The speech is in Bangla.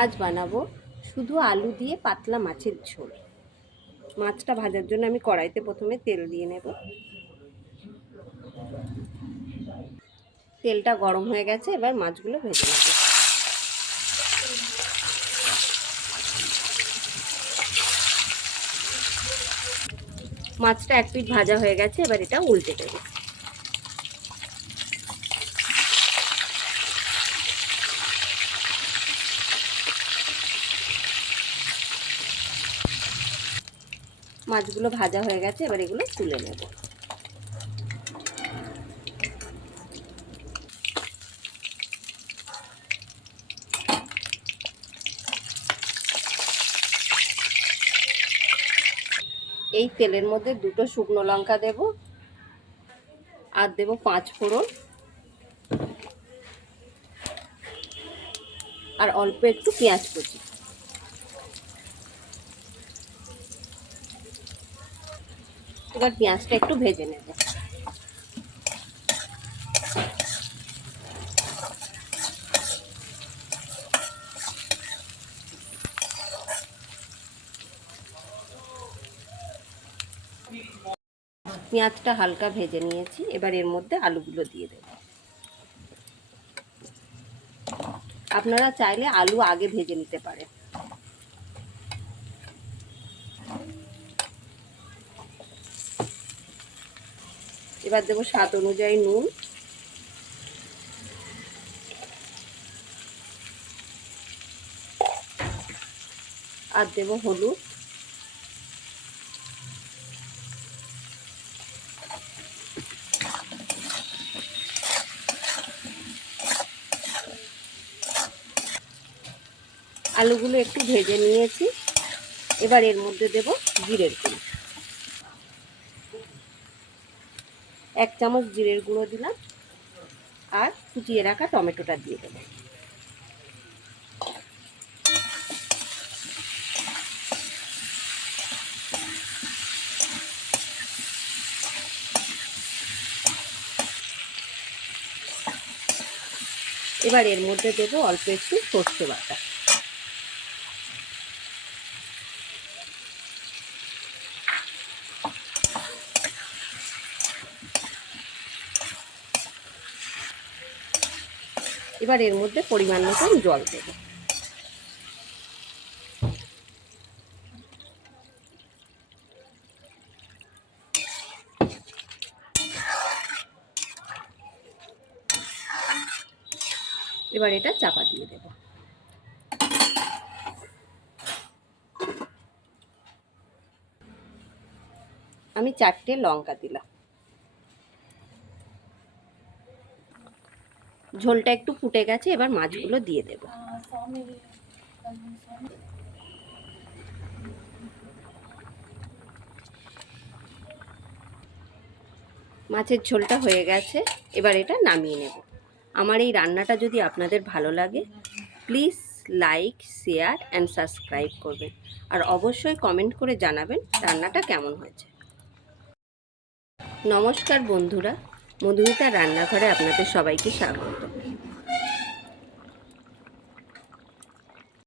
আজ বানাবো শুধু আলু দিয়ে পাতলা মাছের ঝোল। মাছটা ভাজার জন্য আমি কড়াইতে প্রথমে তেল দিয়ে নেব। তেলটা গরম হয়ে গেছে, এবার মাছগুলো ভেজে নেব। মাছটা এক পিঠ ভাজা হয়ে গেছে, এবার এটা উল্টে দেব। মাছগুলো ভাজা হয়ে গেছে, এবার এগুলো তুলে নেব। এই তেলের মধ্যে দুটো শুকনো লঙ্কা দেব, আর দেব 5 ফোড়ন, আর অল্প একটু পেঁয়াজ কুচি। এবার পেঁয়াজটা একটু ভেজে নেব। পেঁয়াজটা হালকা ভেজে নিয়েছি, এবার এর মধ্যে আলুগুলো দিয়ে দেব। আপনারা চাইলে আলু আগে ভেজে নিতে পারেন। এবার দেবো স্বাদ অনুযায়ী নুন, আর দেবো হলুদ, আলুগুলো একটু ভেজে নিয়েছি। এবার এর মধ্যে দেব জিরের গুঁড়ো, 1 চামচ জিরের গুঁড়ো দিলাম, আর কুচিয়ে রাখা টমেটোটা দিয়ে দেব। এবার এর মধ্যে দেব অল্প একটু সর্ষে বাটা। এবার এর মধ্যে পরিমাণ মতন জল দেব। এবার এটা চাপা দিয়ে দেব। আমি 4টে লঙ্কা দিলাম। ঝোলটা একটু ফুটে গেছে, এবার মাছগুলো দিয়ে দেব। মাছের ঝোলটা হয়ে গেছে, এবার এটা নামিয়ে নেব। আমার এই রান্নাটা যদি আপনাদের ভালো লাগে, please like, share and subscribe করবেন, আর অবশ্যই কমেন্ট করে জানাবেন রান্নাটা কেমন হয়েছে। নমস্কার বন্ধুরা, মধুমিতার রান্নাঘরে আপনাদের সবাইকে স্বাগত।